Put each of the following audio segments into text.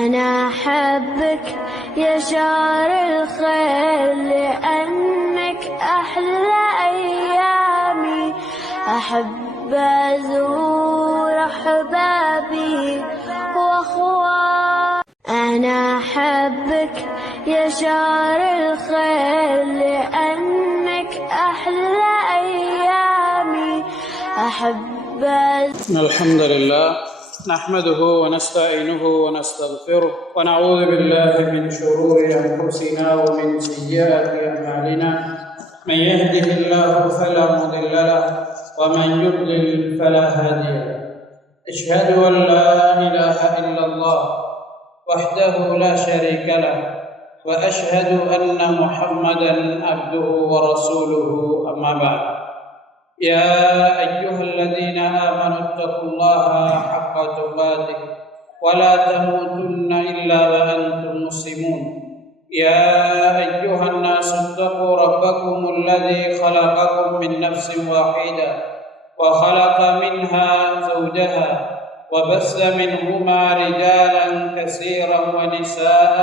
أنا أحبك يا شهر الخير لأنك أحلى أيامي. أحب أزور أحبابي وأخواني. أنا أحبك يا شهر الخير لأنك أحلى أيامي. أحب الحمد لله نحمده ونستعينه ونستغفره ونعوذ بالله من شرور أنفسنا ومن سيئات أعمالنا. من يهده الله فلا مضل له ومن يضلل فلا هادي له. أشهد أن لا إله إلا الله وحده لا شريك له وأشهد أن محمدا عبده ورسوله. أما بعد، يا أيها الذين آمنوا اتقوا الله حق تقاته ولا تموتن إلا وأنتم مسلمون. يا أيها الناس اتقوا ربكم الذي خلقكم من نفس واحدة وخلق منها زوجها وبث منهما رجالا كثيرا ونساء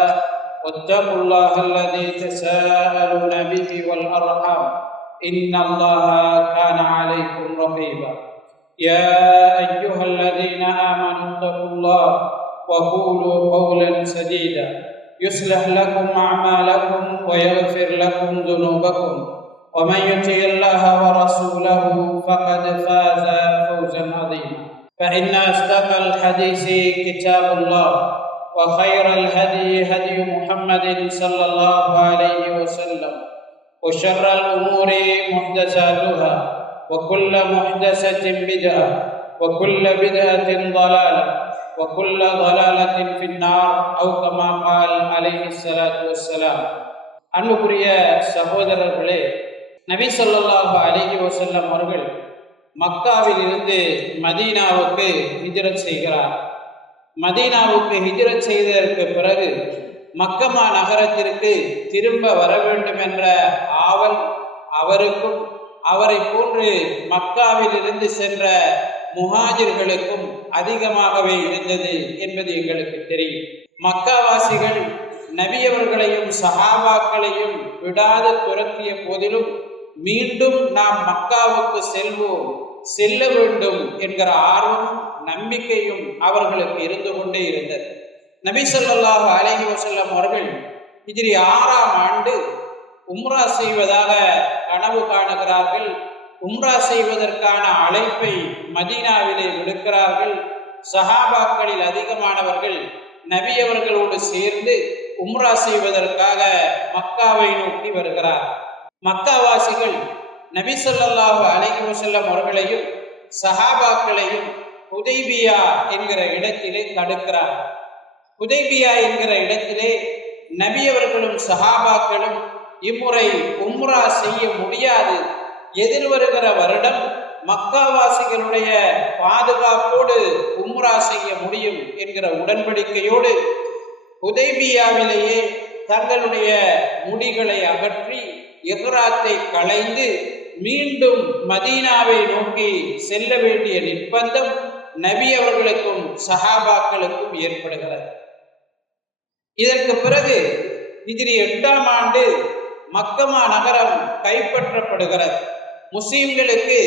واتقوا الله الذي تساءلون به والأرحام إن الله كان عليكم رقيبا. يا أيها الذين آمنوا اتقوا الله وقولوا قولا سديدا يصلح لكم أعمالكم ويغفر لكم ذنوبكم ومن يطع الله ورسوله فقد فاز فوزا عظيما. فإن أصدق الحديث كتاب الله وخير الهدي هدي محمد صلى الله عليه وسلم وشر الأمور محدثاتها وكل محدثة بدعة وكل بدعة ضلالة وكل ضلالة في النار أو كما قال عليه الصلاة والسلام. அன்புக்குரிய சகோதரர்களே, நபி ஸல்லல்லாஹு அலைஹி வஸல்லம் அவர்கள் மக்காவில் இருந்து மதீனாவுக்கு ஹிஜ்ரத் செய்கிறார். மதீனாவுக்கு ஹிஜ்ரத் செய்ததற்கு பிறகு மக்கமா நகரத்திற்கு திரும்ப வர வேண்டும் என்ற ஆவல் அவருக்கும் அவரை போன்று மக்காவில் இருந்து சென்ற முஹாஜிர்களுக்கும் அதிகமாகவே இருந்தது என்பது எங்களுக்கு தெரியும். மக்காவாசிகள் நபியவர்களையும் சஹாபாக்களையும் விடாது துரத்திய போதிலும் மீண்டும் நாம் மக்காவுக்கு செல்ல வேண்டும் என்கிற ஆர்வம் நம்பிக்கையும் அவர்களுக்கு இருந்து கொண்டே இருந்தது. நபி ஸல்லல்லாஹு அலைஹி வஸல்லம் அவர்கள் ஹிஜ்ரி 6ஆம் ஆண்டு உம்ரா செய்வதாக கனவு காணுகிறார்கள். உம்ரா செய்வதற்கான அழைப்பை மதீனாவிலே விடுக்கிறார்கள். சஹாபாக்களில் அதிகமானவர்கள் நபி அவர்களோடு சேர்ந்து உம்ரா செய்வதற்காக மக்காவை நோக்கி வருகிறார். மக்காவாசிகள் நபி ஸல்லல்லாஹு அலைஹி வஸல்லம் அவர்களையும் சஹாபாக்களையும் ஹுதைபியா என்கிற இடத்திலே தடுக்கிறார். ஹுதைபியா என்கிற இடத்திலே நபி அவர்களும் சஹாபாக்களும் இம்முறை உம்ரா செய்ய முடியாது, எதிர்வருகிற வருடம் மக்காவாசிகளுடைய பாதுகாப்போடு உம்ரா செய்ய முடியும் என்கிற உடன்படிக்கையோடு ஹுதைபியாவிலேயே தங்களுடைய முடிகளை அகற்றி இஹ்ராத்தை களைந்து மீண்டும் மதீனாவை நோக்கி செல்ல வேண்டிய நிர்பந்தம் நபி அவர்களுக்கும் சஹாபாக்களுக்கும் ஏற்படுகிறது. இதற்கு பிறகு ஹிஜ்ரி 8ஆம் ஆண்டு மக்கமா நகரம் கைப்பற்றப்படுகிறது. முஸ்லிம்களுக்கு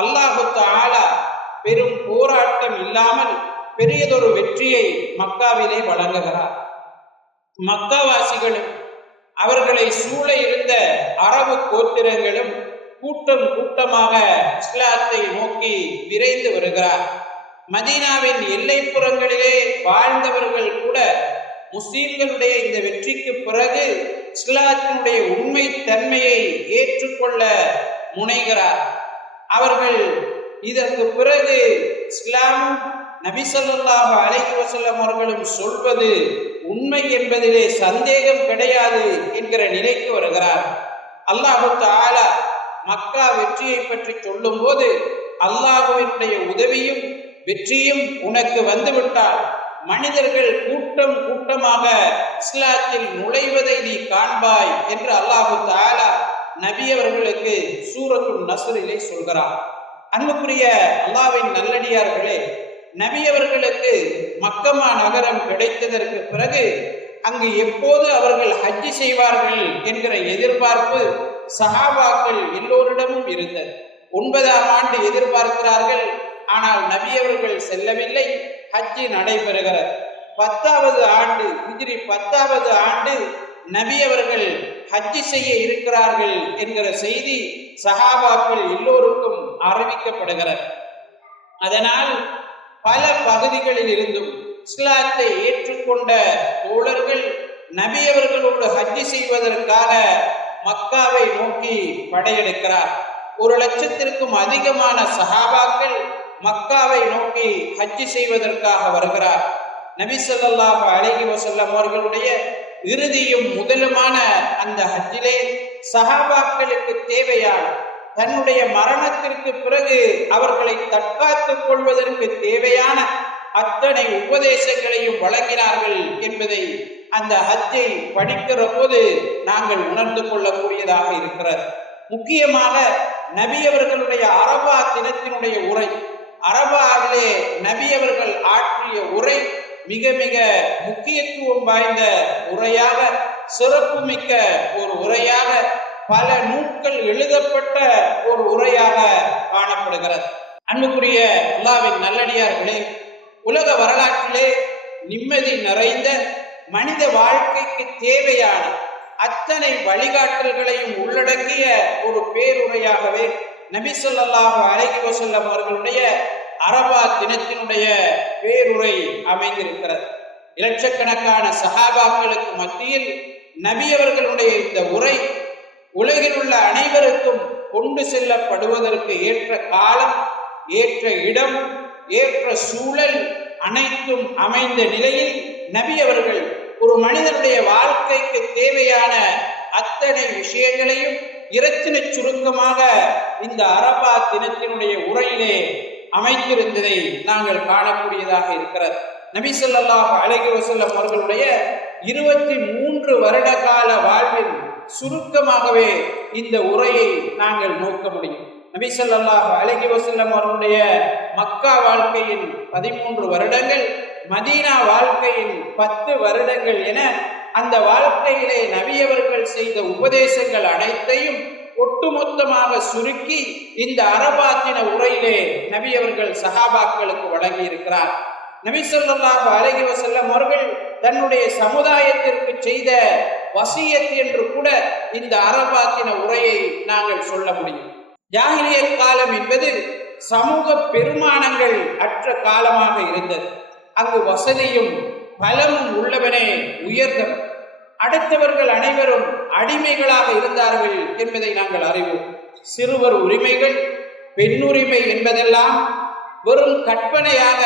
அல்லாஹு தஆலா பெரும் போராட்டம் இல்லாமல் பெரியதொரு வெற்றியை மக்காவிலே வழங்குகிறார். மக்காவாசிகளும் அவர்களை சூழ இருந்த அரபு கோத்திரங்களும் கூட்டம் கூட்டமாக இஸ்லாத்தை நோக்கி விரைந்து வருகிறார். மதீனாவின் எல்லைப்புறங்களிலே வாழ்ந்தவர்கள் கூட முஸ்லிம்களுடைய இந்த வெற்றிக்கு பிறகு இஸ்லாத்தினுடைய உண்மை தன்மையை ஏற்றுக்கொள்ள முனைகிறார். அவர்கள் இதற்கு பிறகு இஸ்லாமும் நபி ஸல்லல்லாஹு அலைஹி வஸல்லம் அவர்களும் சொல்வது உண்மை என்பதிலே சந்தேகம் கிடையாது என்கிற நிலைக்கு வருகிறார். அல்லாஹு தஆலா மக்கா வெற்றியை பற்றி சொல்லும் போது அல்லாஹ்வினுடைய உதவியும் வெற்றியும் உனக்கு வந்துவிட்டால் மனிதர்கள் கூட்டம் கூட்டமாக இஸ்லாத்தில் நுழைவதை நீ காண்பாய் என்று அல்லாஹு தஆலா நபி அவர்களுக்கு சூரத்துல் நஸ்ரிலே சொல்கிறார். அன்புக்குரிய அல்லாஹ்வின் நல்லடியார்களே, நபி அவர்களுக்கு மக்கமா நகரம் கிடைத்ததற்கு பிறகு அங்கு எப்போது அவர்கள் ஹஜ்ஜி செய்வார்கள் என்கிற எதிர்பார்ப்பு சஹாபாக்கள் எல்லோரிடமும் இருந்தது. 9ஆம் ஆண்டு எதிர்பார்க்கிறார்கள், ஆனால் நபி அவர்கள் செல்லவில்லை. ஹஜ்ஜி நடைபெறுகிறது. 10வது ஆண்டு ஹிஜ்ரி 10வது ஆண்டு நபி அவர்கள் ஹஜ்ஜி செய்ய இருக்கிறார்கள் என்கிற செய்தி சஹாபாக்கள் எல்லோருக்கும் அறிவிக்கப்படுகிறது. அதனால் பல பகுதிகளில் இருந்தும் இஸ்லாத்தை ஏற்றுக்கொண்ட தோழர்கள் நபி அவர்களோடு ஹஜ்ஜி செய்வதற்காக மக்காவை நோக்கி படையெடுக்கிறார். 1,00,000க்கும் அதிகமான சஹாபாக்கள் மக்காவை நோக்கி ஹஜ்ஜி செய்வதற்காக வருகிறார். நபி ஸல்லல்லாஹு அலைஹி வஸல்லம் அவர்களுடைய இறுதியும் முதலுமான அந்த ஹஜ்ஜிலே சஹாபாக்களுக்கு தேவையான தன்னுடைய மரணத்திற்கு பிறகு அவர்களை தற்காத்துக் கொள்வதற்கு தேவையான அத்தனை உபதேசங்களையும் வழங்கினார்கள் என்பதை அந்த ஹஜ்ஜை படிக்கிற போது நாங்கள் உணர்ந்து கொள்ளக்கூடியதாக இருக்கிறது. முக்கியமாக நபி அவர்களுடைய அரபா தினத்தினுடைய உரை, அரபாவிலே நபி அவர்கள் ஆற்றிய உரை மிக மிக முக்கியத்துவம் வாய்ந்த உரையாக, சிறப்புமிக்க ஒரு உரையாக, பல நூல்கள் எழுதப்பட்ட ஒரு உரையாக காணப்படுகிறது. அன்புக்குரிய அல்லாஹ்வின் நல்லடியார்களே, உலக வரலாற்றிலே நிம்மதி நிறைந்த மனித வாழ்க்கைக்கு தேவையான அத்தனை வழிகாட்டல்களையும் உள்ளடக்கிய ஒரு பேருரையாகவே நபி ஸல்லல்லாஹு அலைஹி வஸல்லம் அவர்களுடைய அரபா தினத்தினுடைய பேருரை அமைந்திருக்கிறது. இலட்சக்கணக்கான சஹாபாக்களுக்கு மத்தியில் நபி அவர்களுடைய இந்த உரை உலகில் உள்ள அனைவருக்கும் கொண்டு செல்லப்படுவதற்கு ஏற்ற காலம், ஏற்ற இடம், ஏற்ற சூழல் அனைத்தும் அமைந்த நிலையில் நபி அவர்கள் ஒரு மனிதனுடைய வாழ்க்கைக்கு தேவையான அத்தனை விஷயங்களையும் இரத்தின சுருக்கமாக இந்த அரபா தினத்தினுடைய உரையிலே அமைத்திருந்ததை நாங்கள் காணக்கூடியதாக இருக்கிறது. நபி ஸல்லல்லாஹு அலைஹி வஸல்லம் அவர்களுடைய 23 வருட கால வாழ்வில் சுருக்கமாகவே இந்த உரையை நாங்கள் நோக்க முடியும். நபி ஸல்லல்லாஹு அலைஹி வஸல்லம் அவர்களுடைய மக்கா வாழ்க்கையின் 13 வருடங்கள், மதீனா வாழ்க்கையின் 10 வருடங்கள் என அந்த வாழ்க்கையிலே நபி அவர்கள் செய்த உபதேசங்கள் அனைத்தையும் ஒட்டுமொத்தமாக சுருக்கி இந்த அரபா தின உரையிலே நபி அவர்கள் சஹாபாக்களுக்கு வழங்கி இருக்கிறார். நபி ஸல்லல்லாஹு அலைஹி வஸல்லம் அவர்கள் தன்னுடைய சமுதாயத்திற்கு செய்த வசியத் என்று கூட இந்த அரபா தின உரையை நாங்கள் சொல்ல முடியும். ஜாஹிலியத் காலம் என்பது சமூக பெருமானங்கள் அற்ற காலமாக இருந்தது. அங்கு வசதியும் பலமும் உள்ளவனே உயர்ந்தவர், அடுத்தவர்கள் அனைவரும் அடிமைகளாக இருந்தார்கள் என்பதை நாங்கள் அறிவோம். சிறுவர் உரிமைகள், பெண்ணுரிமை என்பதெல்லாம் வெறும் கற்பனையாக,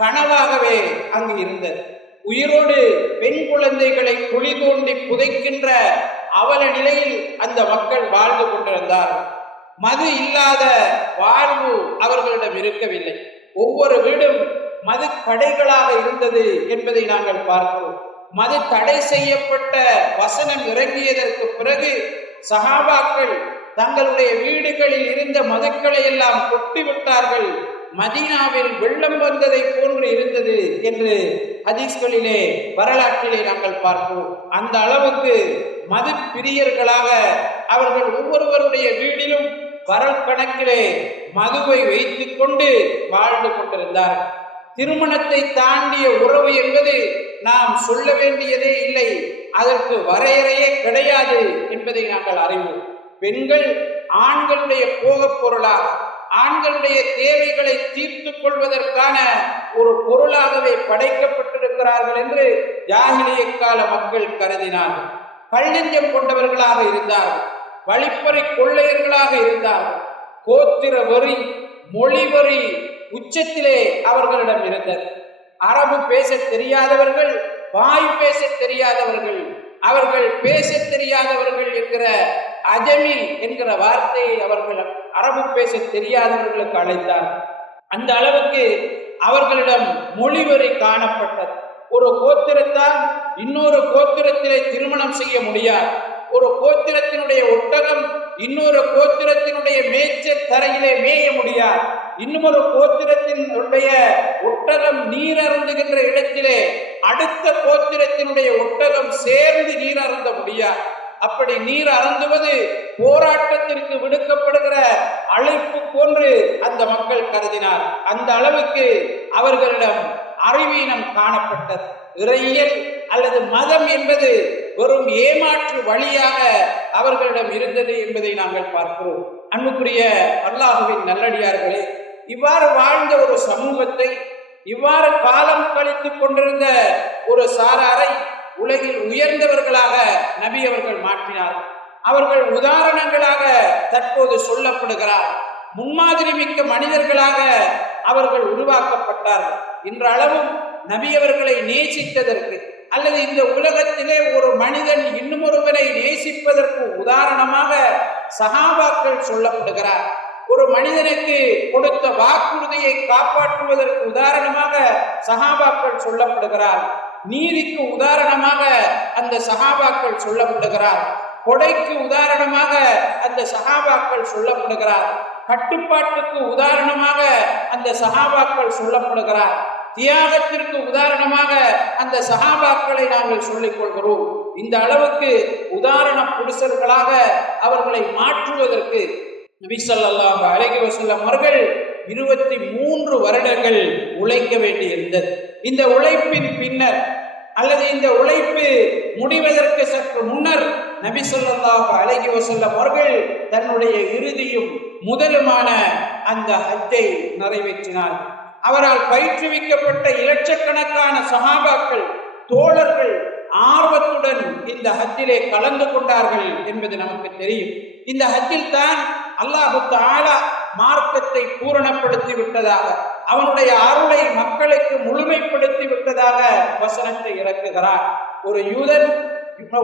கனவாகவே அங்கு இருந்தது. உயிரோடு பெண் குழந்தைகளை குழி தோண்டி புதைக்கின்ற அவல நிலையில் அந்த மக்கள் வாழ்ந்து கொண்டிருந்தார்கள். மது இல்லாத வாழ்வு அவர்களிடம் இருக்கவில்லை. ஒவ்வொரு வீடும் மது கடைகளாக இருந்தது என்பதை நாங்கள் பார்க்கிறோம். மது தடை செய்யப்பட்ட வசனம் இறங்கியதற்கு பிறகு சஹாபாக்கள் தங்களுடைய வீடுகளில் இருந்த மதுக்களை எல்லாம் கொட்டிவிட்டார்கள். மதீனாவில் வெள்ளம் வந்ததை போன்று இருந்தது என்று ஹதீஸ்களிலே, வரலாற்றிலே நாங்கள் பார்க்கிறோம். அந்த அளவுக்கு மது பிரியர்களாக அவர்கள் ஒவ்வொருவருடைய வீடிலும் வரல் கணக்கிலே மதுவை வைத்துக் கொண்டு வாழ்ந்து கொண்டிருந்தார்கள். திருமணத்தை தாண்டிய உறவு என்பது நாம் சொல்ல வேண்டியதே இல்லை, அதற்கு வரையறையே கிடையாது என்பதை நாங்கள் அறிவோம். பெண்கள் ஆண்களுடைய போகப் பொருளாக, ஆண்களுடைய தேவைகளை தீர்த்து கொள்வதற்கான ஒரு பொருளாகவே படைக்கப்பட்டிருக்கிறார்கள் என்று ஜாஹிலியத் கால மக்கள் கருதினார்கள். கள்ளஞ்சம் கொண்டவர்களாக இருந்தார்கள், வழிப்பறி கொள்ளையர்களாக இருந்தார்கள். கோத்திர வரி, மொழி வரி உச்சத்திலே அவர்களிடம் இருந்தது. அரபு பேச தெரியாதவர்கள், வாய் பேச தெரியாதவர்கள், அவர்கள் பேச தெரியாதவர்கள் என்கிற அஜமி என்கிற வார்த்தையை அவர்கள் அரபு பேச தெரியாதவர்களுக்கு அழைத்தார்கள். அந்த அளவுக்கு அவர்களிடம் மொழிவரி காணப்பட்டது. ஒரு கோத்திரத்தால் இன்னொரு கோத்திரத்திலே திருமணம் செய்ய முடியாது. ஒரு கோத்திரத்தினுடைய ஒட்டகம் இன்னொரு கோத்திரத்தினுடைய மேய்ச்சல் தரையிலே மேய முடியாது. இன்னுமொரு கோத்திரத்தினுடைய ஒட்டகம் நீர் அருந்துகின்ற இடத்திலே அடுத்த கோத்திரத்தினுடைய ஒட்டகம் சேர்ந்து நீர் அருந்த முடியாது. அப்படி நீர் அருந்துவது போராட்டத்திற்கு விடுக்கப்படுகிற அழைப்பு போன்று அந்த மக்கள் கருதினார். அந்த அளவுக்கு அவர்களிடம் அறிவீனம் காணப்பட்டது. இறையியல் அல்லது மதம் என்பது வெறும் ஏமாற்று வழியாக அவர்களிடம் இருந்தது என்பதை நாங்கள் பார்க்கிறோம். அன்புக்குரிய அல்லாஹ்வின் நல்லடியார்களே, இவ்வாறு வாழ்ந்த ஒரு சமூகத்தை, இவ்வாறு காலம் கழித்துக் கொண்டிருந்த ஒரு சாராரை உலகில் உயர்ந்தவர்களாக நபி அவர்கள் மாற்றினார்கள். அவர்கள் உதாரணங்களாக தற்போது சொல்லப்படுகிறார். முன்மாதிரி மிக்க மனிதர்களாக அவர்கள் உருவாக்கப்பட்டார்கள். இன்றளவும் நபி அவர்களை நேசித்ததற்கு அல்லது இந்த உலகத்திலே ஒரு மனிதன் இன்னுமொருவனை நேசிப்பதற்கு உதாரணமாக சஹாபாக்கள் சொல்லப்படுகிறார். ஒரு மனிதனுக்கு கொடுத்த வாக்குறுதியை காப்பாற்றுவதற்கு உதாரணமாக சஹாபாக்கள் சொல்லப்படுகிறார். நீதிக்கு உதாரணமாக அந்த சஹாபாக்கள் சொல்லப்படுகிறார். கொடைக்கு உதாரணமாக அந்த சஹாபாக்கள் சொல்லப்படுகிறார். கட்டுப்பாட்டுக்கு உதாரணமாக அந்த சஹாபாக்கள் சொல்லப்படுகிறார். தியாகத்திற்கு உதாரணமாக அந்த சஹாபாக்களை நாங்கள் சொல்லிக் கொள்கிறோம். இந்த அளவுக்கு உதாரண புருஷர்களாக அவர்களை மாற்றுவதற்கு நபி ஸல்லல்லாஹு அலைஹி வஸல்லம் அவர்கள் 23 வருடங்கள் உழைக்க வேண்டியிருந்தது. இந்த உழைப்பின் பின்னர் அல்லது இந்த உழைப்பு முடிவதற்கு சற்று முன்னர் நபி ஸல்லல்லாஹு அலைஹி வஸல்லம் அவர்கள் தன்னுடைய இறுதியும் முதலுமான அந்த ஹஜ்ஜை நிறைவேற்றினார். அவரால் பயிற்றுவிக்கப்பட்ட இலட்சக்கணக்கான சஹாபாக்கள், தோழர்கள் ஆர்வத்துடன் இந்த ஹஜ்ஜிலே கலந்து கொண்டார்கள் என்பது நமக்கு தெரியும். இந்த ஹஜ்ஜில் தான் அல்லாஹு தஆலா மார்க்கத்தை பூரணப்படுத்தி விட்டதாக, அவனுடைய அருளை மக்களுக்கு முழுமைப்படுத்தி விட்டதாக வசனத்தை இறக்குகிறார். ஒரு யூதன்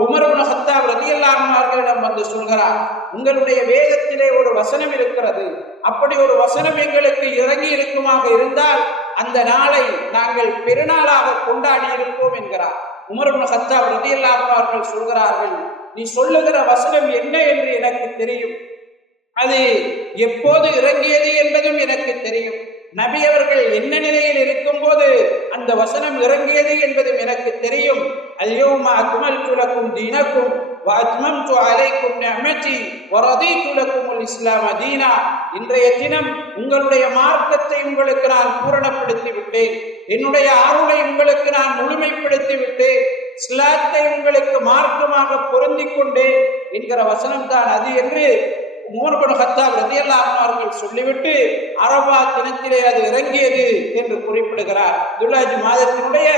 உமர் இப்னு கத்தாப் ரலியல்லாஹு அன்ஹு அவர்களிடம் வந்து சொல்கிறார், உங்களுடைய வேதத்திலே ஒரு வசனம் இருக்கிறது, அப்படி ஒரு வசனம் எங்களுக்கு இறங்கி இருக்குமாக இருந்தால் அந்த நாளை நாங்கள் பெருநாளாக கொண்டாடி இருப்போம் என்கிறார். உமர் இப்னு கத்தாப் ரலியல்லாஹு அன்ஹு அவர்கள் சொல்கிறார்கள், நீ சொல்லுகிற வசனம் என்ன என்று எனக்கு தெரியும், அது எப்போது இறங்கியது என்பதும் எனக்கு தெரியும், நபி அவர்கள் என்ன நிலையில் இருக்கும் போது அந்த வசனம் இறங்கியது என்பதும் எனக்கு தெரியும். அல்யௌம அக்மல்து லக்கும் தீனக்கும் வ அத்மம்து அலைக்கும் நிஅமதி வ ரதீது லக்குமுல் இஸ்லாம தீனா. இன்றைய தினம் உங்களுடைய மார்க்கத்தை உங்களுக்கு நான் பூரணப்படுத்தி விட்டேன், என்னுடைய அருளை உங்களுக்கு நான் முழுமைப்படுத்தி விட்டேன், இஸ்லாத்தை உங்களுக்கு மார்க்கமாக பொருந்திக் கொண்டேன் என்கிற வசனம் தான் அது என்று உமர் இப்னு கத்தாப் ரலியல்லாஹு அன்ஹு அவர்கள் சொல்லிவிட்டு அரபா தினத்திலே அது இறங்கியது என்று குறிப்பிடுகிறார். துல்ஹஜ் மாதத்தினுடைய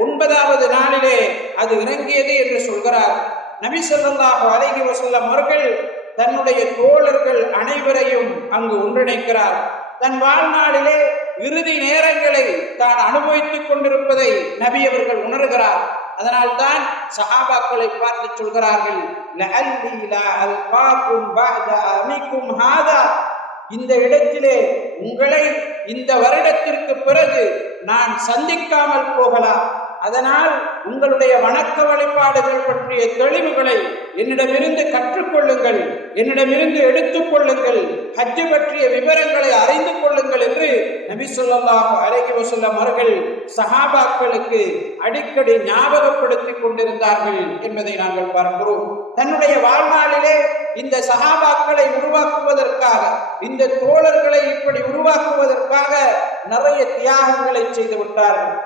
9வது நாளிலே அது இறங்கியது என்று சொல்கிறார். நபி ஸல்லல்லாஹு அலைஹி வஸல்லம் அவர்கள் தன்னுடைய தோழர்கள் அனைவரையும் அங்கு ஒன்றிணைக்கிறார். தன் வாழ்நாளிலே இறுதி நேரங்களை தான் அனுபவித்துக் கொண்டிருப்பதை நபி அவர்கள் உணர்கிறார். அதனால் தான் சஹாபாக்களை பார்த்து சொல்கிறார்கள், லஅல்லி லா அல்காக்கும் பஅத அமிக்கும் ஹாதா, இந்த இடத்திலே உங்களை இந்த வருடத்திற்கு பிறகு நான் சந்திக்காமல் போகலாம், அதனால் உங்களுடைய வணக்க வழிபாடுகள் பற்றிய தெளிவுகளை என்னிடமிருந்து கற்றுக்கொள்ளுங்கள், என்னிடமிருந்து எடுத்துக்கொள்ளுங்கள், ஹஜ் பற்றிய விவரங்களை அறிந்து கொள்ளுங்கள் என்று நபி ஸல்லல்லாஹு அலைஹி வஸல்லம் அவர்கள் சஹாபாக்களுக்கு அடிக்கடி ஞாபகப்படுத்தி கொண்டிருந்தார்கள் என்பதை நாங்கள் பார்க்கிறோம். தன்னுடைய வாழ்நாளிலே இந்த சஹாபாக்களை உருவாக்குவதற்காக, இந்த தோழர்களை இப்படி உருவாக்குவதற்காக நிறைய தியாகங்களை செய்து விட்டார்கள்.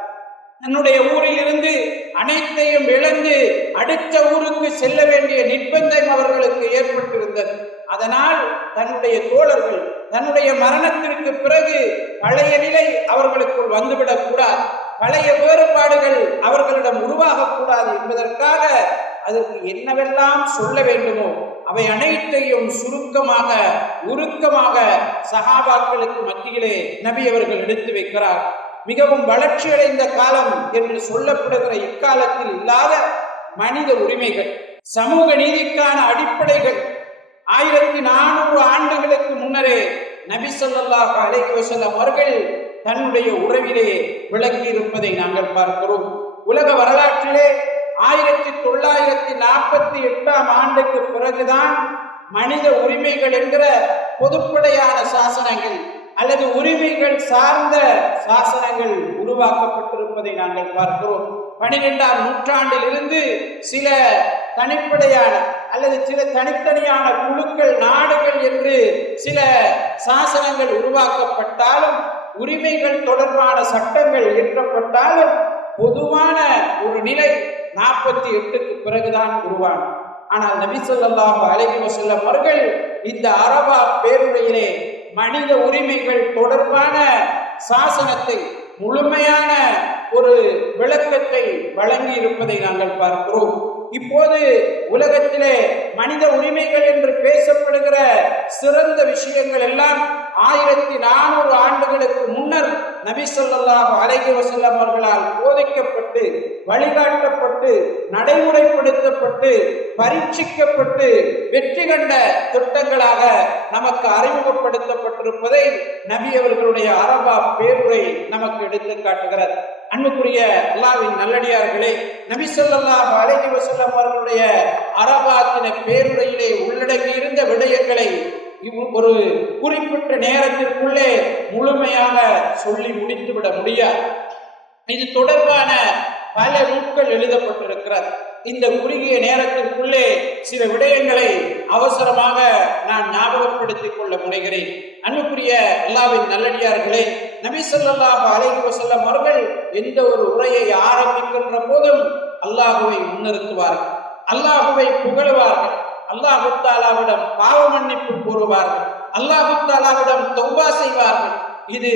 தன்னுடைய ஊரில் இருந்து அனைத்தையும் இழந்து அடுத்த ஊருக்கு செல்ல வேண்டிய நிர்பந்தம் அவர்களுக்கு ஏற்பட்டிருந்தது. அதனால் தன்னுடைய தோழர்கள் தன்னுடைய மரணத்திற்கு பிறகு பழைய நிலை அவர்களுக்குள் வந்துவிடக் கூடாது, பழைய வேறுபாடுகள் அவர்களிடம் உருவாகக்கூடாது என்பதற்காக அதற்கு என்னவெல்லாம் சொல்ல வேண்டுமோ அவை அனைத்தையும் சுருக்கமாக உருக்கமாக சஹாபாக்களுக்கு மத்தியிலே நபி அவர்கள் எடுத்து வைக்கிறார். மிகவும் வளர்ச்சி அடைந்த காலம் என்று சொல்லப்படுகிற இக்காலத்தில் இல்லாத மனித உரிமைகள், சமூக நீதிக்கான அடிப்படைகள் 1400 ஆண்டுகளுக்கு முன்னரே நபி ஸல்லல்லாஹு அலைஹி வஸல்லம் அவர்கள் தன்னுடைய உறவிலே விளக்கி இருப்பதை நாங்கள் பார்க்கிறோம். உலக வரலாற்றிலே 1948ஆம் ஆண்டுக்கு பிறகுதான் மனித உரிமைகள் என்கிற பொதுப்படையான சாசனங்கள் அல்லது உரிமைகள் சார்ந்த சாசனங்கள் உருவாக்கப்பட்டிருப்பதை நாங்கள் பார்க்கிறோம். 12ஆம் நூற்றாண்டில் இருந்து சில தனிப்படையான அல்லது சில தனித்தனியான குழுக்கள், நாடுகள் என்று சில சாசனங்கள் உருவாக்கப்பட்டாலும், உரிமைகள் தொடர்பான சட்டங்கள் இயற்றப்பட்டாலும் பொதுவான ஒரு நிலை 48க்கு பிறகுதான் உருவானது. ஆனால் நபி ஸல்லல்லாஹு அலைஹி வஸல்லம் அவர்கள் இந்த அரபா பேருரையிலே மனித உரிமைகள் தொடர்பான சாசனத்தை, முழுமையான ஒரு விளக்கத்தை வழங்கி இருப்பதை நாங்கள் பார்க்கிறோம். இப்போது உலகத்திலே மனித உரிமைகள் என்று பேசப்படுகிற சிறந்த விஷயங்கள் எல்லாம் 1400 ஆண்டுகளுக்கு முன்னர் நபி ஸல்லல்லாஹு அலைஹி வஸல்லம் அவர்களால் போதிக்கப்பட்டு, வழிகாட்டப்பட்டு, நடைமுறைப்படுத்தப்பட்டு, பரீட்சிக்கப்பட்டு வெற்றி கண்ட திட்டங்களாக நமக்கு அறிமுகப்படுத்தப்பட்டிருப்பதை நபி அவர்களுடைய அரபா பேருரை நமக்கு எடுத்து காட்டுகிறது. அன்புக்குரிய அல்லாஹ்வின் நல்லடியார்களே, நபி ஸல்லல்லாஹு அலைஹி வஸல்லம் அவர்களுடைய அரபா தின பேருரையிலே உள்ளடங்கி இருந்த விடயங்களை ஒரு குறிப்பிட்ட நேரத்திற்குள்ளே முழுமையாக சொல்லி முடித்துவிட முடியாது. இது தொடர்பான பல நூல்கள் எழுதப்பட்டிருக்கிறது. இந்த குறுகிய நேரத்திற்குள்ளே சில விடயங்களை அவசரமாக நான் ஞாபகப்படுத்திக் கொள்ள முனைகிறேன். அன்புக்குரிய அல்லாஹ்வின் நல்லடியார்களே, நபி ஸல்லல்லாஹு அலைஹி வஸல்லம் அவர்கள் எந்த ஒரு உரையை ஆரம்பிக்கின்ற போதும் அல்லாஹுவை முன்னிறுத்துவார்கள், அல்லாஹுவை புகழுவார்கள், அல்லாஹு தஆலாவிடம் பாவ மன்னிப்பு கோருவார்கள், அல்லாஹு தஆலாவிடம் தௌபா செய்வார்கள். இது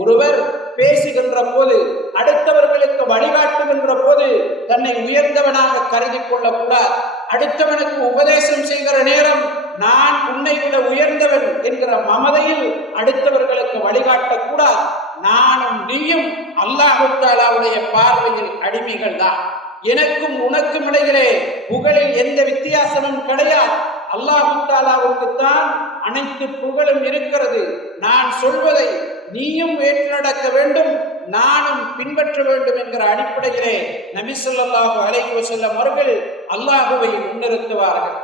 ஒருவர் பேசுகின்ற போது, அடுத்தவர்களுக்கு வழிகாட்டுகின்ற போது தன்னை உயர்ந்தவனாக கருதி கொள்ளக்கூடாது. அடுத்தவனுக்கு உபதேசம் செய்கிற நேரம் நான் உன்னை விட உயர்ந்தவன் என்கிற மமதையில் அடுத்தவர்களுக்கு வழிகாட்டக்கூடாது. நானும் நீயும் அல்லாஹு தஆலாவுடைய பார்வையில் அடிமைகள் தான். எனக்கும் உனக்கும் இடையிலே புகழில் எந்த வித்தியாசமும் கிடையாது. அல்லாஹு தஆலாவுக்குத்தான் அனைத்து புகழும் இருக்கிறது. நான் சொல்வதை நீயும் ஏற்று நடக்க வேண்டும், நானும் பின்பற்ற வேண்டும் என்கிற அடிப்படையிலே நபி ஸல்லல்லாஹு அலைஹி வஸல்லம் அவர்கள் அல்லாஹுவை முன்னிறுத்துவார்கள்.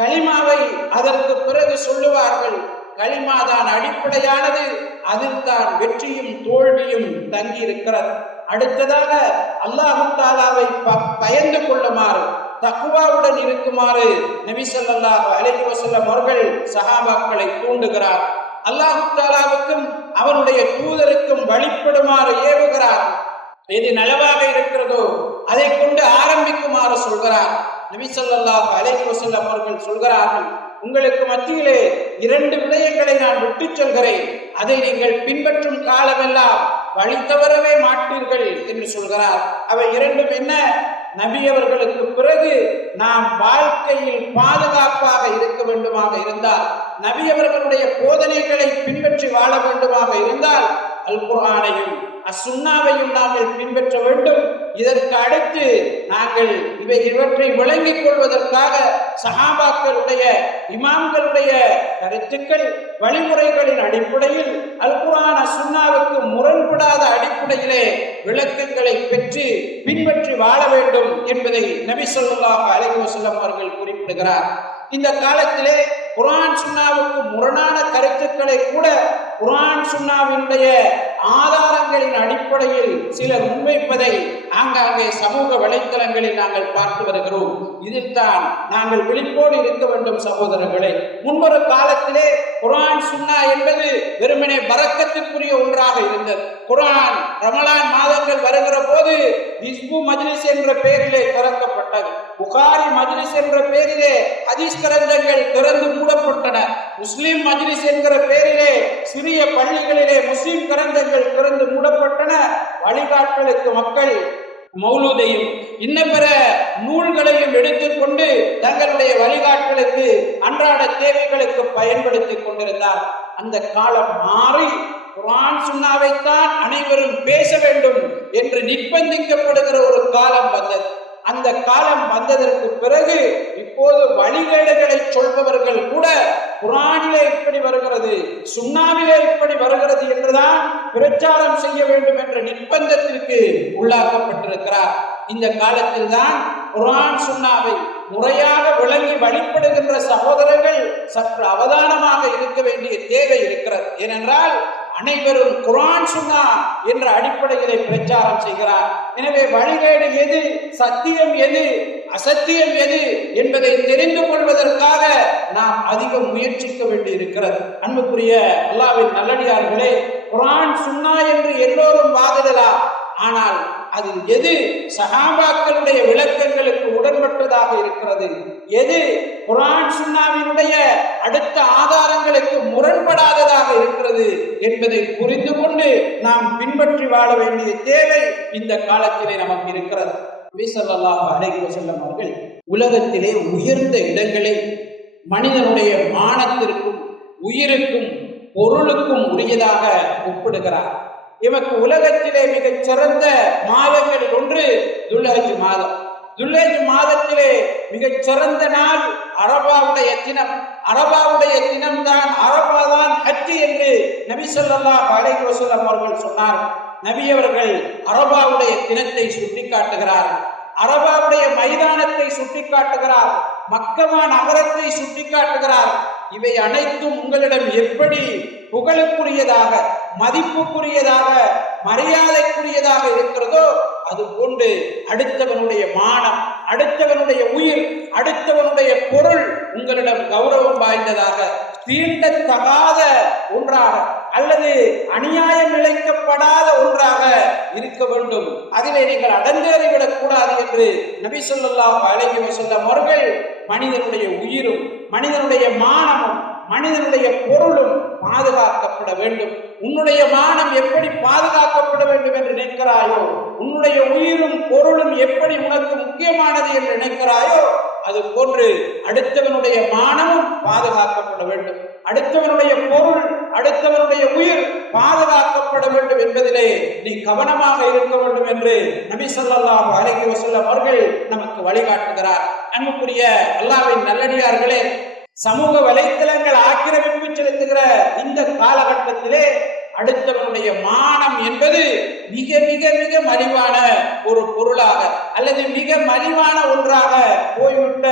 கலிமாவை அதற்கு பிறகு சொல்லுவார்கள். கலிமாதான் அடிப்படையானது, அதில் தான் வெற்றியும் தோல்வியும் தங்கி இருக்கிறது. அடுத்ததாக அல்லாஹு தஆலாவை பயந்து கொள்ளுமாறு, தக்வாவுடன் இருக்குமாறு நபி ஸல்லல்லாஹு அலைஹி வஸல்லம் அவர்கள் சஹாபாக்களை தூண்டுகிறார். அல்லாஹு தஆலாவுக்கும் அவருடைய தூதருக்கும் வழிபடுமாறு ஏவுகிறார். எது நலவாக இருக்கிறதோ அதை கொண்டு ஆரம்பிக்குமாறு சொல்கிறார். நபி ஸல்லல்லாஹு அலைஹி வஸல்லம் அவர்கள் சொல்கிறார்கள், உங்களுக்கு மத்தியிலே 2 விடயங்களை நான் விட்டு சொல்கிறேன், அதை நீங்கள் பின்பற்றும் காலமெல்லாம் வழி தவறவே மாட்டீர்கள் என்று சொல்கிறார். அவை 2 என்ன? நபி அவர்களுக்கு பிறகு நாம் வாழ்க்கையில் பாதுகாப்பாக இருக்க வேண்டுமாக இருந்தால், நபி அவர்களுடைய போதனைகளை பின்பற்றி வாழ வேண்டுமாக இருந்தால் அல் குர்ஆனையும் அசுன்னாவையும் நாங்கள் பின்பற்ற வேண்டும். இதற்கு அடுத்து நாங்கள் இவற்றை விளங்கிக் கொள்வதற்காக சஹாபாக்களுடைய, இமாம்களுடைய கருத்துக்கள், வழிமுறைகளின் அடிப்படையில் அல் குர்ஆன் அசுன்னாவுக்கு முரண்படாத அடிப்படையிலே விளக்கங்களை பெற்று பின்பற்றி வாழ வேண்டும் என்பதை நபி ஸல்லல்லாஹு அலைஹி வஸல்லம் அவர்கள் குறிப்பிடுகிறார். இந்த காலத்திலே குர்ஆன் சுன்னாவுக்கு முரணான கருத்துக்களை கூட குர்ஆன் சுன்னாவினுடைய ஆதாரங்களின் அடிப்படையில் சிலர் முன்வைப்பதை ஆங்காங்கே சமூக வலைத்தளங்களில் நாங்கள் பார்த்து வருகிறோம். இதில் தான் நாங்கள் விழிப்போடு இருக்க வேண்டும் சகோதரர்களே. முன்பொரு காலத்திலே குர்ஆன் சுன்னா என்பது வெறுமனே பரக்கத்திற்குரிய ஒன்றாக இருந்தது. குர்ஆன் ரமலான் மாதங்கள் வருகிற போது ஹிஸ்பு மஜ்லிஸ் என்ற பெயரிலே திறக்கப்பட்டது. புகாரி மஜ்லிஸ் என்ற பெயரிலே ஹதீஸ் கிரந்தங்கள் திறந்து மூடப்பட்டன. முஸ்லிம் மஜ்லிஸ் என்கிற பெயரிலே சிறிய பள்ளிகளிலே முஸ்லிம் கிரந்தங்கள் திறந்து மூடப்பட்டன. வழிகாட்டலுக்கு மக்கள் மௌலூதையும் இன்ன பிற நூல்களையும் எடுத்துக்கொண்டு தங்களுடைய வழிகாட்டலுக்கு அன்றாட தேவைகளுக்கு பயன்படுத்திக் கொண்டிருந்தார். அந்த காலம் மாறி குர்ஆன் சுன்னாவைத்தான் அனைவரும் பேச வேண்டும் என்று நிர்பந்திக்கப்படுகிற ஒரு காலம் வந்தது. அந்த காலம் வந்ததற்கு பிறகு இப்போது வழிகேடுகளை சொல்பவர்கள் கூட குர்ஆனிலே இப்படி வருகிறது, சுன்னாவிலே இப்படி வருகிறது என்றுதான் பிரச்சாரம் செய்ய வேண்டும் என்ற நிர்பந்தத்திற்கு உள்ளாக்கப்பட்டிருக்கிறார். இந்த காலத்தில் தான் குர்ஆன் சுன்னாவை முறையாக விளங்கி வழிபடுகின்ற சகோதரர்கள் சற்று அவதானமாக இருக்க வேண்டிய தேவை இருக்கிறது. ஏனென்றால் அனைவரும் குர்ஆன் சுன்னா என்ற அடிப்படையிலே பிரச்சாரம் செய்கிறார். எனவே வழிகேடு எது, சத்தியம் எது, அசத்தியம் எது என்பதை தெரிந்து கொள்வதற்காக நாம் அதிகம் முயற்சிக்க வேண்டி இருக்கிறது. அன்புக்குரிய அல்லாஹ்வின் நல்லடியார்களே, குர்ஆன் சுன்னா என்று எல்லோரும் வாதிடலாம். ஆனால் அதில் எது சஹாபாக்களுடைய விளக்கங்களுக்கு உடன்பட்டதாக இருக்கிறது, எது குர்ஆன் சுன்னாவினுடைய அடுத்த ஆதாரங்களுக்கு முரண்படாததாக இருக்கிறது என்பதை புரிந்து கொண்டு நாம் பின்பற்றி வாழ வேண்டிய தேவை இந்த காலத்திலே நமக்கு இருக்கிறது. நபி ஸல்லல்லாஹு அலைஹி வஸல்லம் அவர்கள் உலகத்திலே உயர்ந்த இடங்களை மனிதனுடைய மானத்திற்கும் உயிருக்கும் பொருளுக்கும் உரியதாக ஒப்பிடுகிறார். இவருக்கு உலகத்திலே மிகச் சிறந்த மாதங்களில் ஒன்று துல்ஹஜ் மாதம். துல்ஹஜ் மாதத்திலே மிகச் சிறந்த நாள் அரபாவுடைய தினம். அரபாவுடைய தினம்தான், அரபா தான் ஹஜ் என்று நபி ஸல்லல்லாஹு அலைஹி வஸல்லம் அவர்கள் சொன்னார். நபி அவர்கள் அரபாவுடைய தினத்தை சுட்டிக்காட்டுகிறார், அரபாவுடைய மைதானத்தை சுட்டிக்காட்டுகிறார், மக்கமா நகரத்தை சுட்டிக்காட்டுகிறார். இவை அனைத்தும் உங்களிடம் எப்படி புகழுக்குரியதாக, மதிப்புக்குரியதாக, மரியாதைக்குரியதாக இருக்கிறதோ அது கொண்டு அடுத்தவனுடைய மானம், அடுத்தவனுடைய உயிர், அடுத்தவனுடைய பொருள் உங்களிடம் கௌரவம் வாய்ந்ததாக, தீண்டத்தகாத ஒன்றாக அல்லது அநியாயம் இழைக்கப்படாத ஒன்றாக இருக்க வேண்டும். அதிலே நீங்கள் அடங்கேறிவிடக் கூடாது என்று நபி ஸல்லல்லாஹு அலைஹி வஸல்லம் அவர்கள் மனிதனுடைய உயிரும் மனிதனுடைய மானமும் மனிதனுடைய பொருளும் பாதுகாக்கப்பட வேண்டும். உன்னுடைய மானம் எப்படி பாதுகாக்கப்பட வேண்டும் என்று நினைக்கிறாயோ, உன்னுடைய உயிரும் பொருளும் எப்படி உனக்கு முக்கியமானது என்று நினைக்கிறாயோ, அது போன்று அடுத்தவனுடைய மானமும் பாதுகாக்கப்பட வேண்டும், அடுத்தவனுடைய பொருள், அடுத்தவனுடைய உயிர் பாதுகாக்கப்பட வேண்டும் என்பதிலே நீ கவனமாக இருக்க வேண்டும் என்று நபி ஸல்லல்லாஹு அலைஹி வஸல்லம் அவர்கள் நமக்கு வழிகாட்டுகிறார். அன்புக்குரிய அல்லாஹ்வின் நல்லடியார்களே, சமூக வலைத்தளங்கள் ஆக்கிரமிப்பு செலுத்துகிற இந்த காலகட்டத்திலே அடுத்தவனுடைய மானம் என்பது மிக மிக மிக மலிவான ஒரு பொருளாக அல்லது மிக மலிவான ஒன்றாக போய்விட்ட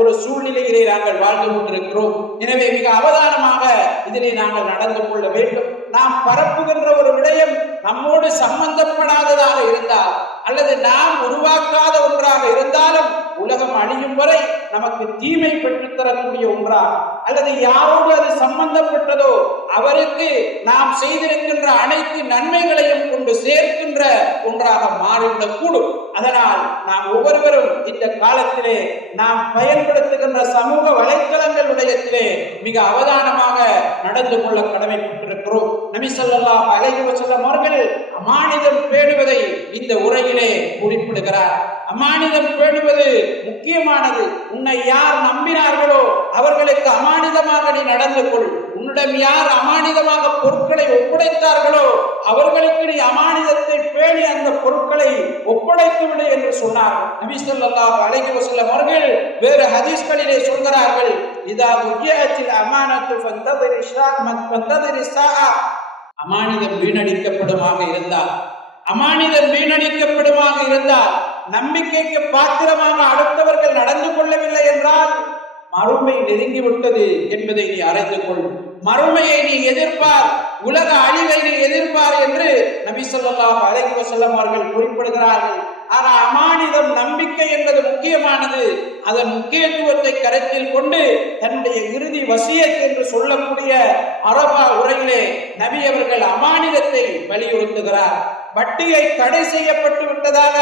ஒரு சூழ்நிலையிலே நாங்கள் வாழ்ந்து கொண்டிருக்கிறோம். எனவே மிக அவதானமாக இதிலே நாங்கள் நடந்து கொள்ள வேண்டும். நாம் பரப்புகின்ற ஒரு விடயம் நம்மோடு சம்பந்தப்படாததாக இருந்தால் அல்லது நாம் உருவாக்காத ஒன்றாக இருந்தாலும் உலகம் அழியும் வரை நமக்கு தீமை பெற்றுத்தரக்கூடிய ஒன்றா அல்லது யாரோடு அது சம்பந்தப்பட்டதோ அவருக்கு நாம் செய்திருக்கின்ற அனைத்து நன்மைகளையும் கொண்டு சேர்க்கின்ற ஒன்றாக மாறிவிடக்கூடும். அதனால் நாம் ஒவ்வொருவரும் இந்த காலத்திலே நாம் பயன்படுத்துகின்ற சமூக வலைத்தளங்களுடையத்திலே மிக அவதானமாக நடந்து கொள்ள கடமைப்பட்டிருக்கிறோம். நபி ஸல்லல்லாஹு அலைஹி வஸல்லம் அவர்கள் அமானிதம் பேணுவதை இந்த உரையிலே குறிப்பிடுகிறார். அமானிதம் பேணுவது முக்கியமானது. உன்னை யார் நம்பினார்களோ அவர்களுக்கு அமானிதமாக நீ நடந்து கொள். உன்னிடம் யார் அமானிதமாக பொருட்களை ஒப்படைத்தார்களோ அவர்களுக்கு நீ அமானிதத்தை பேணி அந்த பொருட்களை ஒப்படைத்து விடு என்று சொன்னார் நபி ஸல்லல்லாஹு அலைஹி வஸல்லம் அவர்கள். வேறு ஹதீஸ்களிலே சொல்கிறார்கள், இதா உய்யத்தில் அமானத்து ஃபந்ததிரி ஸாஅ, அமானிதம் வீணடிக்கப்படுமாக இருந்தால், அமானிதம் வீணடிக்கப்படுமாக இருந்தால், நம்பிக்கைக்கு பாத்திரமாக அடுத்தவர்கள் நடந்து கொள்ளவில்லை என்றால் மறுமை நெருங்கிவிட்டது என்பதை நீ அறிந்து கொள். மறுமையை நீ எதிர்ப்பார், உலக அழிவை நீ எதிர்ப்பார் என்று நபி ஸல்லல்லாஹு அலைஹி வஸல்லம் அவர்கள் குறிப்பிடுகிறார்கள். ஆனால் அமானிதம், நம்பிக்கை என்பது முக்கியமானது. அதன் முக்கியத்துவத்தை கருத்தில் கொண்டு தன்னுடைய இறுதி வசியத் என்று சொல்லக்கூடிய அரபா உரையிலே நபி அவர்கள் அமானிதத்தை வலியுறுத்துகிறார். வட்டியை தடை செய்யப்பட்டு விட்டதாக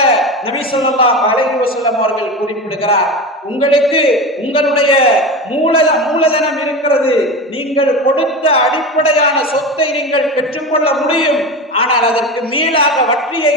நபி ஸல்லல்லாஹு அலைஹி வஸல்லம் அவர்கள் குறிப்பிடுகிறார். உங்களுக்கு உங்களுடைய மூலதனம் இருக்கிறது, நீங்கள் கொடுத்த அடிப்படையான சொத்தை நீங்கள் பெற்றுக்கொள்ள முடியும். ஆனால் அதற்கு மேலாக வட்டியை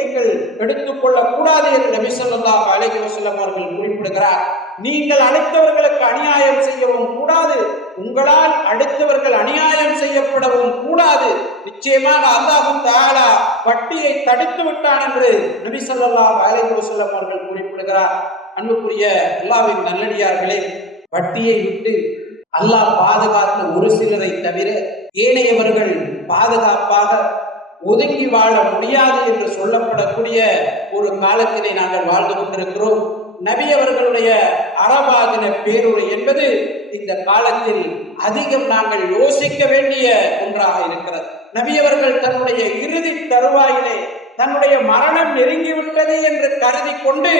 நீங்கள் எடுத்துக்கொள்ள கூடாது என்று நபி ஸல்லல்லாஹு அலைஹி வஸல்லம் அவர்கள் குறிப்பிடுகிறார். நீங்கள் அடுத்தவர்களுக்கு அநியாயம் செய்யவும் கூடாது, உங்களால் அடுத்தவர்கள் அநியாயம் செய்யப்படவும் கூடாது. நிச்சயமாக அல்லாஹ் தஆலா வட்டியை தடுத்து விட்டான் என்று நபி ஸல்லல்லாஹு அலைஹி வஸல்லம் அவர்கள் குறிப்பிடுகிறார். அன்புக்குரிய அல்லாஹ்வின் நல்லடியார்களே, வட்டியை விட்டு அல்லாஹ் பாதுகாத்த ஒரு சிலரை தவிர ஏனையவர்கள் பாதுகாப்பாக ஒதுங்கி வாழ முடியாது என்று சொல்லப்படக்கூடிய ஒரு காலத்திலே நாங்கள் வாழ்ந்து கொண்டிருக்கிறோம். நபி அவர்களுடைய அரபாதின பேருரை என்பது இந்த காலத்தில் அதிகம் நாங்கள் யோசிக்க வேண்டிய ஒன்றாக இருக்கிறது. நபி அவர்கள் தன்னுடைய இறுதி தருவாயிலே தன்னுடைய மரணம் நெருங்கிவிட்டது என்று கருதி கொண்டு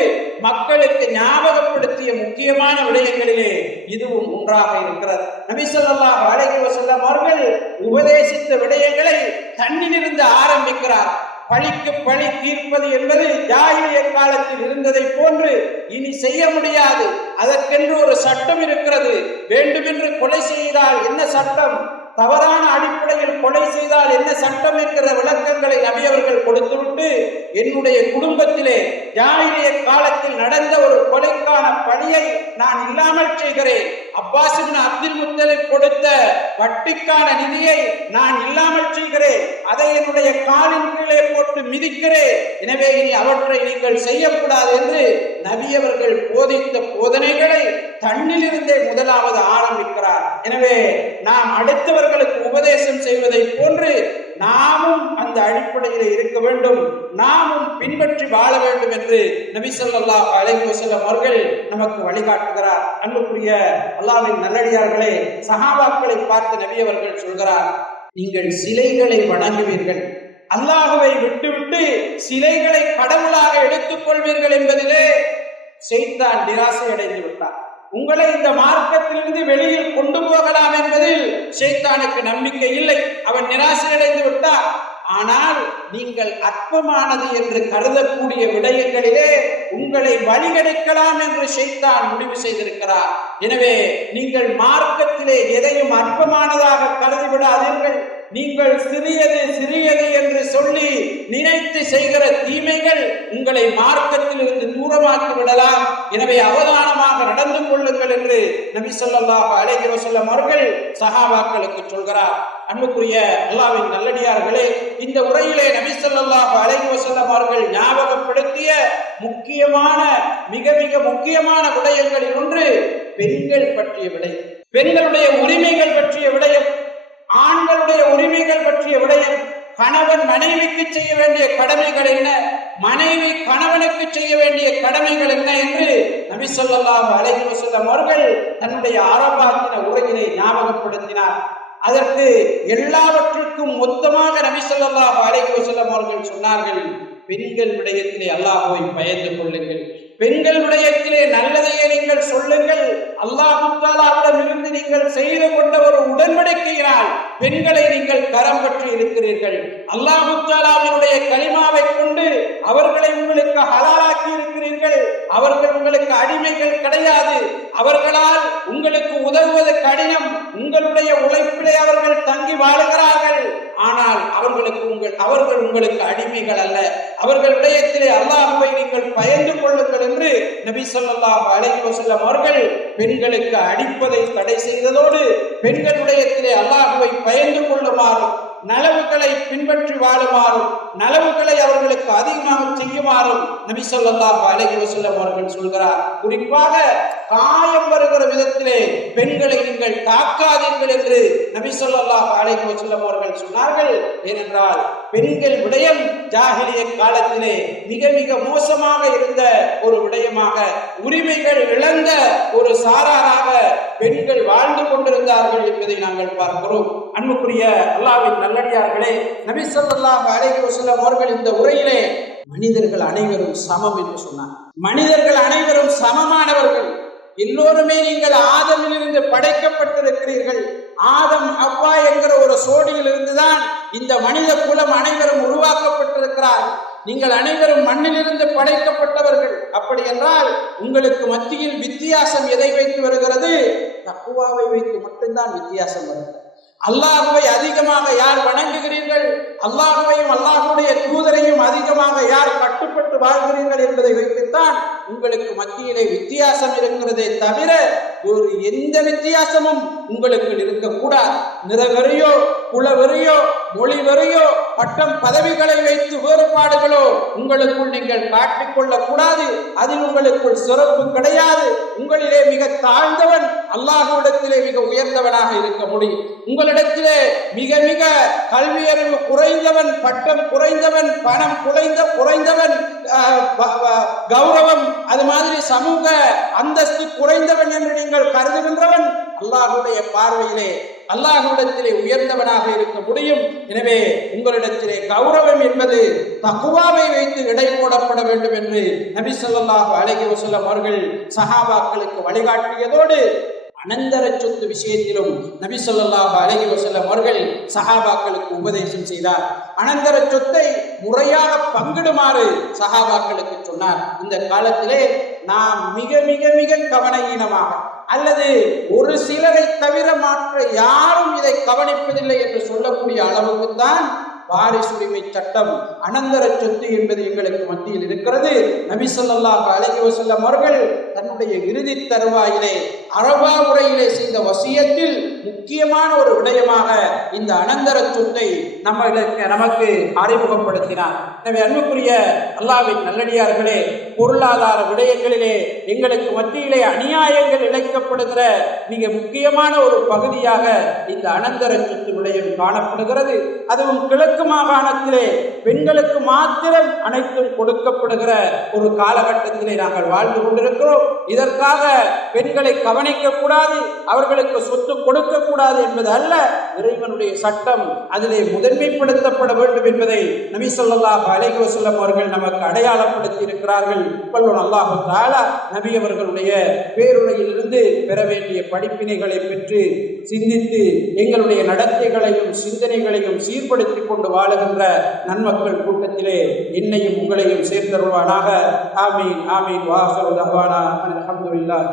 மக்களுக்கு ஞாபகப்படுத்திய முக்கியமான விடயங்களிலே இதுவும் ஒன்றாக இருக்கிறது. நபி ஸல்லல்லாஹு அலைஹி வஸல்லம் அவர்கள் உபதேசித்த விடயங்களை தன்னிலிருந்து ஆரம்பிக்கிறார். பழிக்கு பழி தீர்ப்பது என்பது ஜாஹிலிய காலத்தில் இருந்ததை போன்று இனி செய்ய முடியாது. அதற்கென்று ஒரு சட்டம் இருக்கிறது. வேண்டுமென்று கொலை செய்தால் என்ன சட்டம், தவறான அடிப்படையில் கொலை செய்தால் என்ன சட்டம் என்கிற விளக்கங்களை நபி அவர்கள் கொடுத்துவிட்டு, என்னுடைய குடும்பத்திலே ஜாஹிலிய காலத்தில் நடந்த ஒரு கொலைக்கான பழியை நான் இல்லாமல் செய்கிறேன். அப்பாஸ் இப்னு அப்துல் முத்தலிப் கொடுத்த வட்டிக்கான நிதியை நான் இல்லாமல் செய்கிறேன். அதை என்னுடைய காலின் கீழே போட்டு மிதிக்கிறேன். எனவே இனி அவற்றை நீங்கள் செய்யக்கூடாது என்று நபி அவர்கள் போதித்த போதனைகளை தன்னிலிருந்தே முதலாவது ஆரம்பிக்கிறார். எனவே நாம் அடுத்தவர்களுக்கு உபதேசம் செய்வதை போன்று நாமும் அந்த அடிப்படையில் இருக்க வேண்டும், நாமும் பின்பற்றி வாழ வேண்டும் என்று நபி ஸல்லல்லாஹு அலைஹி வஸல்லம் அவர்கள் நமக்கு வழிகாட்டுகிறார். அன்புக்குரிய அல்லாஹ்வின் நல்லடியார்களே, சஹாபாக்களை பார்த்து நபி அவர்கள் சொல்கிறார், நீங்கள் சிலைகளை வணங்குவீர்கள், அல்லாஹ்வை விட்டுவிட்டு சிலைகளை கடவுளாக எடுத்துக் கொள்வீர்கள் என்பதிலே ஷைத்தான் நிராசை அடைந்து விட்டார். உங்களை இந்த மார்க்கத்திலிருந்து வெளியில் கொண்டு போகலாம் என்பதில் ஷைத்தானுக்கு நம்பிக்கை இல்லை. அவன் நிராசை அடைந்து விட்டார். ஆனால் நீங்கள் அற்பமானது என்று கருதக்கூடிய விடயங்களிலே உங்களை வழிகெடுக்கலாம் என்று ஷைத்தான் முடிவு செய்திருக்கிறார். எனவே நீங்கள் மார்க்கத்திலே எதையும் அற்பமானதாக கருதிவிடாதீர்கள். நீங்கள் சிறியது சிறியது என்று சொல்லி நினைத்து செய்கிற தீமைகள் உங்களை மார்க்கத்தில் இருந்து தூரமாக்கி விடலாம். எனவே அவதானமாக நடந்து கொள்ளுங்கள் என்று நபி ஸல்லல்லாஹு அலைஹி வஸல்லம் அவர்கள் சஹாபாக்களுக்கு சொல்கிறார். அன்புக்குரிய அல்லாஹ்வின் நல்லடியார்களே, இந்த உரையிலே நபி ஸல்லல்லாஹு அலைஹி வஸல்லம் அவர்கள் ஞாபகப்படுத்திய முக்கியமான மிக மிக முக்கியமான விடயங்களில் ஒன்று பெண்கள் பற்றிய விடயம், பெண்களுடைய உரிமைகள் பற்றிய விடயம், ஆண்களுடைய உரிமைகள் பற்றிய விடயம். கணவன் மனைவிக்கு செய்ய வேண்டிய கடமைகள் என்ன, மனைவி கணவனுக்கு செய்ய வேண்டிய கடமைகள் என்ன என்று நபி ஸல்லல்லாஹு அலைஹி வஸல்லம் அவர்கள் தன்னுடைய அரபாத்தின உரையிலே ஞாபகப்படுத்தினார். அதற்கு எல்லாவற்றுக்கும் மொத்தமாக நபி ஸல்லல்லாஹு அலைஹி வஸல்லம் அவர்கள் சொன்னார்கள், பெண்கள் விடயத்திலே அல்லாஹ்வை பயந்து கொள்ளுங்கள், பெண்கள் விடயத்திலே நல்லதையே நீங்கள் சொல்லுங்கள். அல்லாஹ் தஆலாவிடம் இருந்து நீங்கள் செய்து கொண்ட ஒரு உடன்படிக்கையினால் பெண்களை நீங்கள் கரம் பற்றி இருக்கிறீர்கள். அல்லாஹ் தஆலாவினுடைய கலிமாவை கொண்டு அவர்களை உங்களுக்கு ஹலாலாக்கி இருக்கிறீர்கள். அவர்கள் உங்களுக்கு அடிமைகள் கிடையாது. அவர்களால் உங்களுக்கு உதவுவது கடினம். உங்களுடைய உழைப்பிலே அவர்கள் தங்கி வாழுகிறார்கள். ஆனால் அவர்கள் உங்களுக்கு அடிமைகள் அல்ல. அவர்கள் விடயத்திலே அல்லாஹ்வை நீங்கள் பயந்து கொள்ளுங்கள் என்று நபி ஸல்லல்லாஹு அலைஹி வஸல்லம் அவர்கள் பெண்களுக்கு அடிப்பதை தடை செய்ததோடு பெண்கள் விடயத்திலே அல்லாஹ்வை பயந்து கொள்ளுமாறும் நலவுகளை பின்பற்றி வாழுமாறும் நலவுகளை அவர்களுக்கு அதிகமாக செய்யுமாறும் நபி ஸல்லல்லாஹு அலைஹி வஸல்லம் அவர்கள் சொல்கிறார். குறிப்பாக காயம் வருகிற விதத்திலே பெண்களை நீங்கள் தாக்காதீர்கள் என்று நபி ஸல்லல்லாஹு அலைஹி வஸல்லம் அவர்கள் சொன்னார்கள். ஏனென்றால் பெண்கள் விடயம் ஜாஹிலிய காலத்திலே மிக மிக மோசமாக இருந்த ஒரு விடயமாக, உரிமைகள் இழந்த ஒரு சாராராக பெண்கள் வாழ்ந்து கொண்டிருந்தார்கள் என்பதை நாங்கள் பார்க்கிறோம். அன்புக்குரிய அல்லாஹ்வின் நல்லடியார்களே, நபி ஸல்லல்லாஹு அலைஹி வஸல்லம் அவர்கள் இந்த உரையிலே மனிதர்கள் அனைவரும் சமம் என்று சொன்னார். மனிதர்கள் அனைவரும் சமமானவர்கள். எல்லோருமே நீங்கள் ஆதமிலிருந்து படைக்கப்பட்டிருக்கிறீர்கள். ஆதம் ஹவ்வா என்கிற ஒரு சோடியில் இருந்துதான் இந்த மனித குலம் அனைவரும் உருவாக்கப்பட்டிருக்கிறார்கள். நீங்கள் அனைவரும் மண்ணிலிருந்து படைக்கப்பட்டவர்கள். அப்படி என்றால் உங்களுக்கு மத்தியில் வித்தியாசம் எதை வைத்து வருகிறது? தக்வாவை வைத்து மட்டும்தான் வித்தியாசம் வருகிறது. அல்லாஹ்வை அதிகமாக யார் வணங்குகிறீர்கள், அல்லாஹ்வையும் அல்லாஹ்வுடைய தூதரையும் அதிகமாக யார் கட்டுப்பட்டு வாழ்கிறீர்கள் என்பதை வைத்துத்தான் உங்களுக்கு மத்தியிலே வித்தியாசம் இருக்கிறதே தவிர ஒரு எந்த வித்தியாசமும் உங்களுக்கு இருக்கக்கூடாது. நிறவெறியோ குலவெறியோ மொழி வெறியோ பட்டம் பதவிகளை வைத்து வேறுபாடுகளோ உங்களுக்குள் நீங்கள் காட்டிக்கொள்ளக் கூடாது. அதில் உங்களுக்குள் சிறப்பு கிடையாது. உங்களிலே மிக தாழ்ந்தவன் அல்லாஹ்விடத்திலே மிக உயர்ந்தவனாக இருக்க முடியும். உங்களிடத்திலே மிக மிக கல்வி அறிவு குறை குறைந்தவன், பட்டம் குறைந்தவன், பணம் குறைந்தவன், கௌரவம் அது மாதிரி சமூக அந்தஸ்து குறைந்தவன் என்று நீங்கள் கருதுகின்றவன் அல்லாஹ்வுடைய பார்வையிலே அல்லாஹ்விடத்திலே உயர்ந்தவனாக இருக்க முடியும். எனவே உங்களிடத்திலே கௌரவம் என்பது தக்வாவை வைத்து எடை போடப்பட வேண்டும் என்று நபி ஸல்லல்லாஹு அலைஹி வஸல்லம் அவர்கள் சஹாபாக்களுக்கு வழிகாட்டியதோடு அனந்தர சொத்து விஷயத்திலும் நபி ஸல்லல்லாஹு அலைஹி வஸல்லம் அவர்கள் சஹாபாக்களுக்கு உபதேசம் செய்தார். அனந்தர சொத்தை முறையாக பங்கிடுமாறு சஹாபாக்களுக்கு சொன்னார். இந்த காலத்திலே நாம் மிக மிக மிக கவனஈனமாக அல்லது ஒரு சிலரை தவிர மற்ற யாரும் இதை கவனிப்பதில்லை என்று சொல்லக்கூடிய அளவுக்கு தான் வாரிசுரிமை சட்டம், அனந்தர சொத்து என்பது எங்களுக்கு மத்தியில் இருக்கிறது. நபி ஸல்லல்லாஹு அலைஹி வஸல்லம் அவர்கள் தன்னுடைய இறுதி தருவாயிலே அரபா உரையிலே செய்த வசியத்தில் முக்கியமான ஒரு விடயமாக இந்த அனந்தர சொத்தை நமக்கு அறிமுகப்படுத்தினார். எனவே அன்புக்குரிய அல்லாஹ்வின் நல்லடியார்களே, பொருளாதார விடயங்களிலே எங்களுக்கு மத்தியிலே அநியாயங்கள் இழைக்கப்படுகிற மிக முக்கியமான ஒரு பகுதியாக இந்த அனந்தர சொத்து விடயம் காணப்படுகிறது. அதுவும் கிழக்கு மாகாணத்திலே பெண்களுக்கு மாத்திரம் அனைத்தும் கொடுக்கப்படுகிற ஒரு காலகட்டத்திலே நாங்கள் வாழ்ந்து கொண்டிருக்கிறோம். இதற்காக பெண்களை கவனிக்க கூடாது, அவர்களுக்கு சொத்து கொடுக்க கூடாது என்பது அல்ல. இறைவனுடைய சட்டம் அதிலே முதன்மைப்படுத்தப்பட வேண்டும் என்பதை நபி ஸல்லல்லாஹு அலைஹி வஸல்லம் அவர்கள் நமக்கு அடையாளப்படுத்தி இருக்கிறார்கள். அல்லாஹ் தஆலா நபி அவர்களுடைய பேருரையிலிருந்து பெற வேண்டிய படிப்பினைகளை பெற்று சிந்தித்து எங்களுடைய நடத்தைகளையும் சிந்தனைகளையும் சீர்படுத்திக் கொண்டு வாழுகின்ற நன்மக்கள் கூட்டத்திலே என்னையும் உங்களையும் சேர்த்தருள்வானாக. ஆமீன் ஆமீன். வாஹிரு தஅவானா அல்ஹம்துலில்லாஹி.